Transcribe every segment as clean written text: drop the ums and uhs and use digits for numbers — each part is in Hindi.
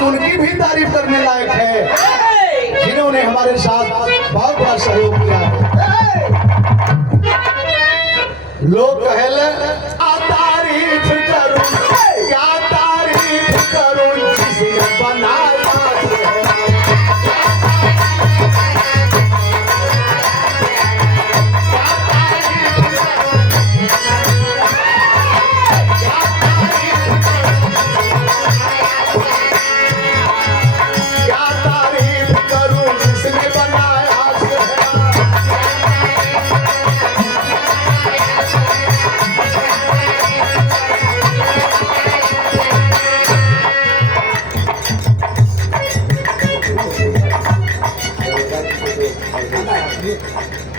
आज उनकी भी तारीफ करने लायक है जिन्होंने हमारे साथ बहुत बड़ा सहयोग किया है। लोग कहले आ तारीफ करूं, क्या तारीफ करूं जिसने बनाया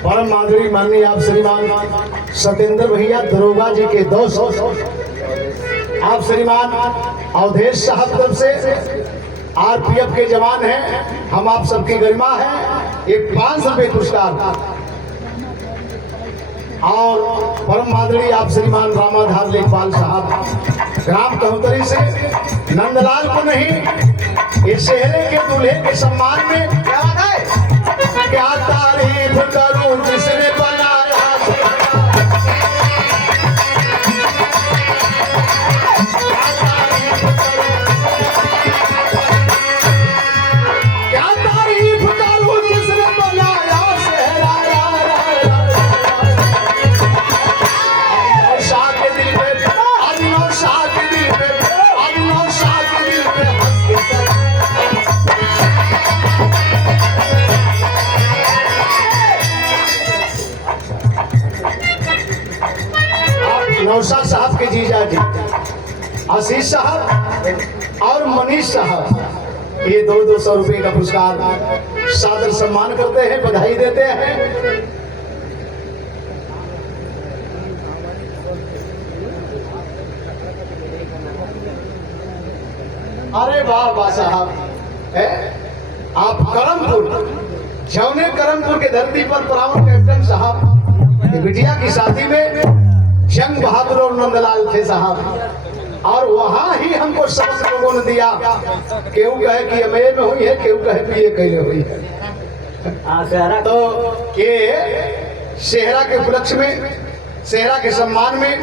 परम माधुरी माननीय आप श्रीमान सत्येंद्र भैया दरोगा जी के दोस्त, आप श्रीमान अवधेश साहब तरफ से आरपीएफ के जवान हैं, हम आप सबकी गरिमा है एक 500 रुपये पुरस्कार। और परम माधुरी आप श्रीमान रामाधार लेखपाल साहब ग्राम कहुतरी से नंदलाल को नहीं इस शहरे के दूल्हे के सम्मान में क्या बात है, क्या तारीफ करूं जिसने बनाया क्या तारीफ करूं जिसने बनाया सेहरा शाह के दिल पे अदिनो शाह के दिल पे अदिनो शाह के दिल पे हंस के नौशाद साहब के जीजा जी आशीष साहब और मनीष साहब ये 200 रुपये का पुरस्कार सादर सम्मान करते हैं, बधाई देते हैं। अरे वाह वाह साहब, आप करमपुर जौने करमपुर के धरती पर परामर कैप्टन साहब बिटिया की शादी में जंग बहादुर और नंदलाल थे साहब, और वहां ही हमको सब लोगों ने दिया। केहू कहे कि एमए में हुई है, केहू कहे कि ये कैले हुई है। तो ये सेहरा के उपलक्ष्य में, सेहरा के सम्मान में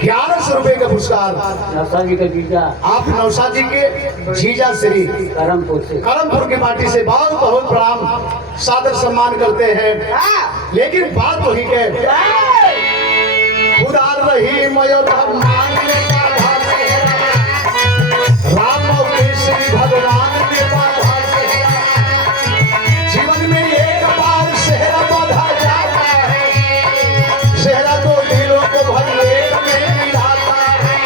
1100 रुपये का पुरस्कार नौशाद जी का जीजा, आप नौशाद जी के जीजा श्री करमपुर की पार्टी से बहुत बहुत प्रणाम सादर सम्मान करते हैं। लेकिन बात वही के उदार रही मयूर मांगने का राम और श्री भगवान के पास जीवन में एक बार सेहरा बांधा जाता है, सेहरा दो दिलों को भर एक में मिलाता है,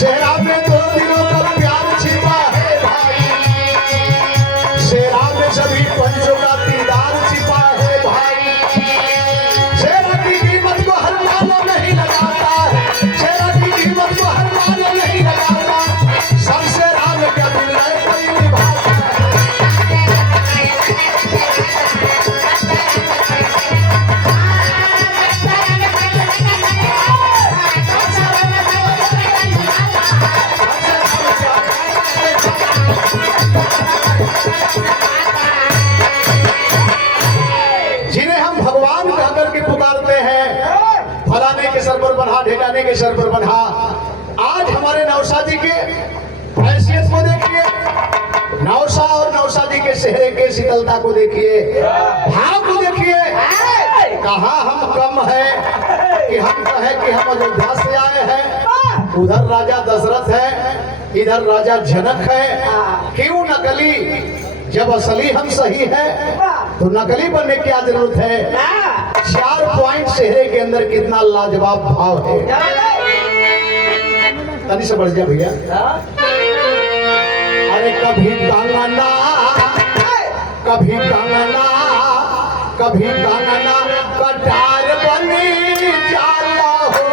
सेहरा में दो दिलों का प्यार छिपा है भाई, सेहरा में सभी पंचों का दीदार छिपा है भाई, सेहरा की कीमत को हर मानो नहीं लगाता है, सेहरा की कीमत को हर मानो नहीं लगाता, सबसे राम क्या मिल रहा है कोई निभाता है। जिन्हें हम भगवान कह करके पुकारते हैं, फलाने के सर पर बन्हा, ढेकाने के सर पर बन्हा। आज हमारे नौशाद जी के हैसियत को देखिए, नौशा और नौशादी के चेहरे के शीतलता को देखिए, भाव को देखिए। कहाँ हम कम है कि हम कहें कि हम अयोध्या से आए हैं, उधर राजा दशरथ है, इधर राजा जनक है। क्यों नकली जब असली हम सही है, तो नकली बनने की क्या जरूरत है। 4 पॉइंट चेहरे के अंदर कितना लाजवाब भाव है। तनी से बढ़ जा भैया। अरे कभी कंगना, कभी कंगना, कभी कंगना कटार बनी जाला हो।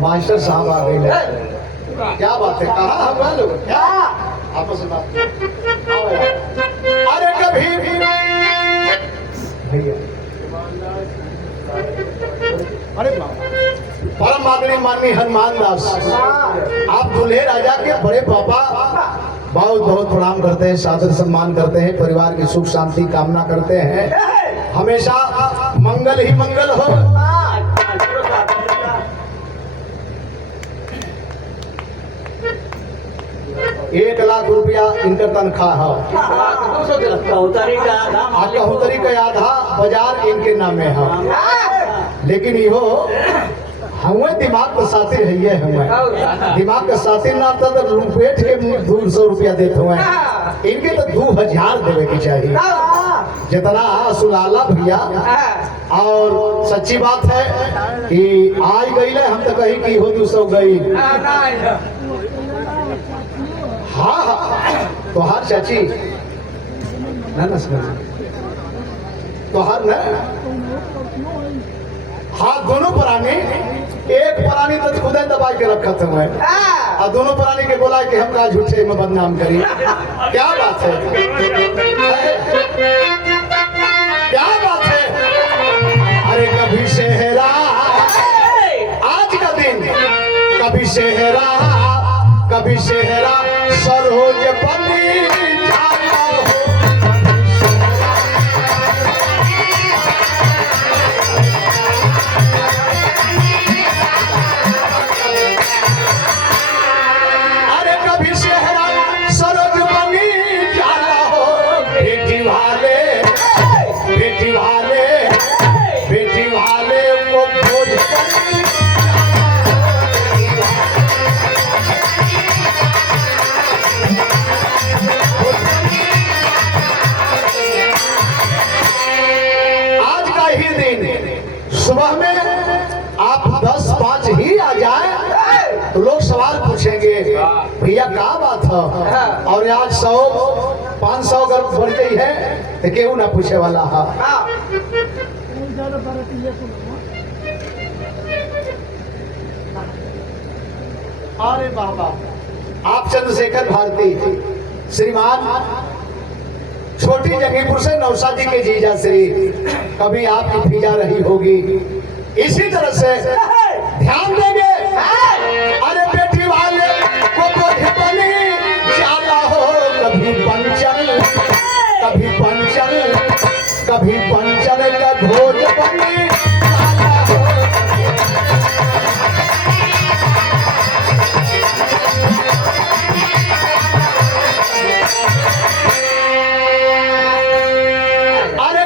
मास्टर साहब आ गए। क्या बात है, कहाँ हम लोग क्या आपस में बात। अरे कभी भी माननीय हनुमान दास, आप दूल्हे राजा के बड़े पापा बहुत बहुत प्रणाम करते हैं, सादर सम्मान करते हैं, परिवार की सुख शांति कामना करते हैं, हमेशा मंगल ही मंगल हो। 1 लाख रुपया इनका तनख्वाह है, कहूतरी का आधा बाजार इनके नामे है। लेकिन इहो हमें दिमाग का साथी है, हमें दिमाग का साथी ना था तो लुपेट के 200 रुपया देते हुए, इनके तो 2000 देवे की चाहिए जितना सुलाला भैया। और सच्ची बात है कि आज गई हम तो कहीं की हो 200 गई। हाँ हाँ तो हर चाची ना तो हर न हाँ दोनों प्राणी, एक प्राणी तो खुद दबा के रखा था मैं, और दोनों प्राणी के बोला कि हम का झूठे में बदनाम करी। क्या बात है, क्या बात है। अरे कभी सेहरा आज का दिन, कभी सेहरा सरोज बनी जाना हो। अरे कभी सेहरा सरोज बनी जाना हो, बेटी वाले को भोज बनी। सुबह में आप 10-5 ही आ जाए तो लोग सवाल पूछेंगे भैया क्या बात है, और आज 100-500 अगर बढ़ गई है तो क्यों ना पूछे वाला है। अरे बाबा आप चंद्रशेखर भारती श्रीमान छोटी जंगीपुर से नौशादी के जीजा श्री, कभी आपकी फीजा रही होगी। इसी तरह से ध्यान देंगे। अरे बेटी वाले को बोझ बनी जाना हो, कभी पंचल का भोज बनी जाना हो।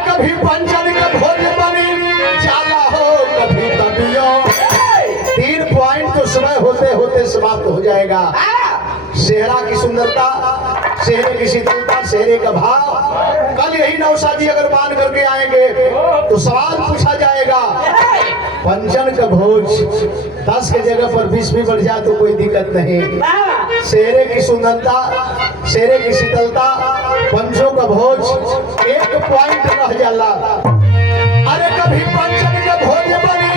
कभी पंचन का भोज बनी जाला हो, कभी कबियों। 3 पॉइंट तो सुबह होते होते समाप्त हो जाएगा। सेहरा की सुंदरता, सेहरे की शीतलता, सेहरे का भाव। कल यही नौशादी अगर मान करके आएंगे तो सवाल पूछा जाएगा। पंचन का भोज 10 के जगह पर 20 भी बढ़ जाए तो कोई दिक्कत नहीं। सेहरे की सुंदरता, सेहरे की शीतलता, पंचों का भोज 1 पॉइंट रह जाला। अरे कभी पंचन का भोज बनी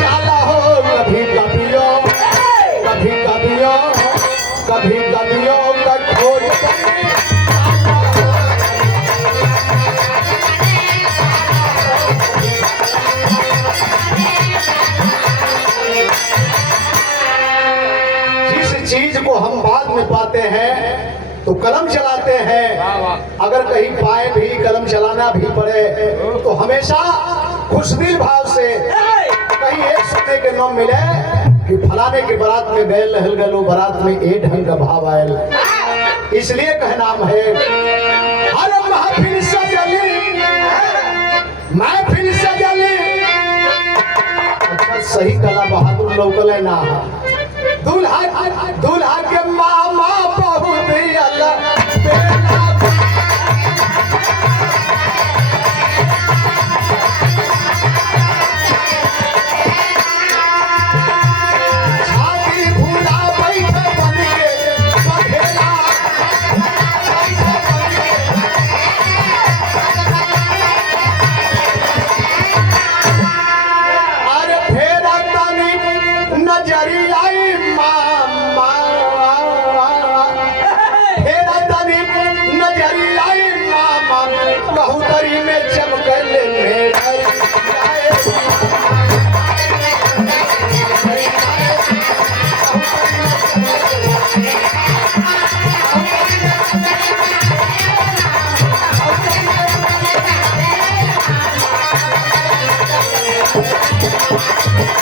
जाला हो, कभी कबियों का भोज बनी। जिस चीज को हम बाद में पाते हैं तो कलम चलाते हैं, अगर कहीं पाए भी कलम चलाना भी पड़े तो हमेशा खुशदिल भाव से, कहीं एक सुनने के न मिले कि फलाने के बारात में गए लहल गलो, बारात में ए ढंग का भाव आयल। इसलिए कहनाम है अरे महफिल सजली। अच्छा सही कला बहादुर लोकल है ना। दूल्हा के मामा बहुत अल्लाह छाती भूला बैठे बन के बघेला। अरे फेरा तनी नजरिया मामा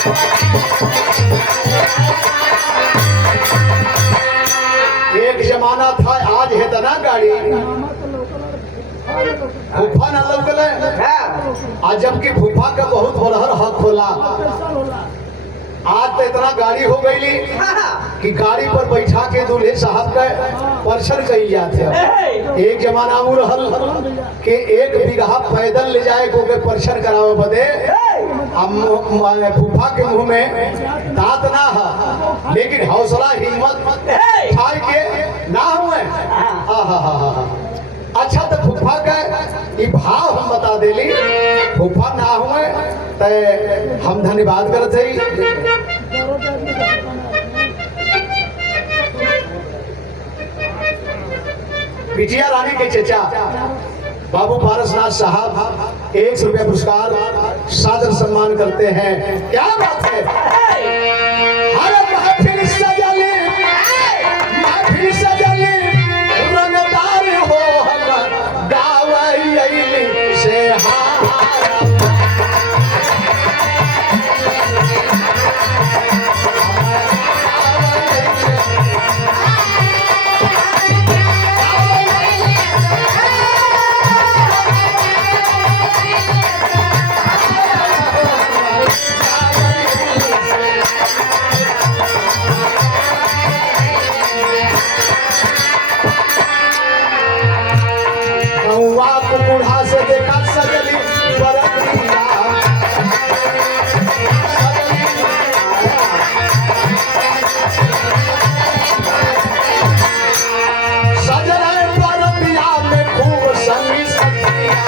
एक जमाना था, आज है तना गाड़ी फूफा न लौकल आज, जबकि फूफा का बहुत बड़हर हक होला। आज तो इतना गाड़ी हो गई कि गाड़ी पर बैठा के दूल्हे साहब का परसर कही जाते। एक जमाना वो रहल कि 1 बीघा पैदल ले जाए को के परसर करावे बदे। फूफा के मुंह में दांत ना है, लेकिन हौसला हिम्मत खाए के ना हुए। अच्छा तो फूफा का ये भाव हम बता देली, फूफा ना हुए तो हम धन्यवाद करते ही। बिटिया रानी के चचा बाबू पारसनाथ साहब 100 रुपया पुरस्कार सादर सम्मान करते हैं। क्या बात है। अरे महफिल सजली, महफिल सजली, रंगदार हो हम गावैली से बूढ़ा से देखा सजली बरतिया, सजल बरतिया में खूब संगी सतिया,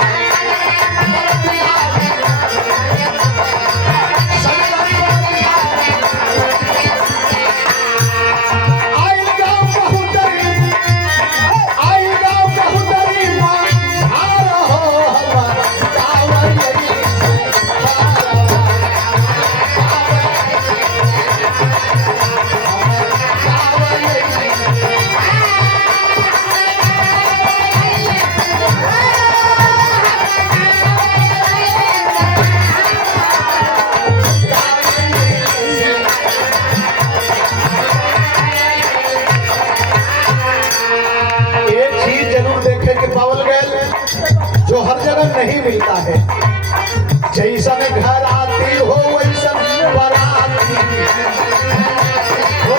जो हर जगह नहीं मिलता है। जैसा में घर आती हो वैसा बराती हो,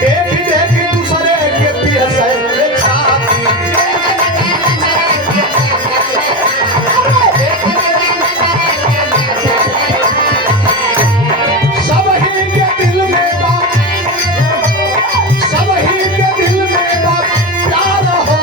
देख देख दूसरे के पियसे छाती, सब ही के दिल में बात, सब ही के दिल में बात प्यार हो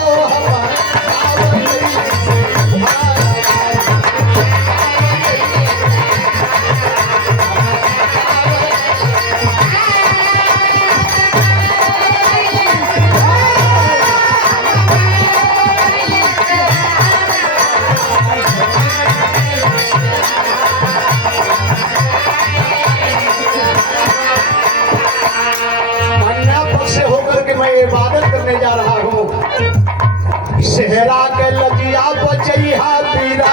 इबादत करने जा रहा हूँ। सेहरा के लजिया बचैहा पीरा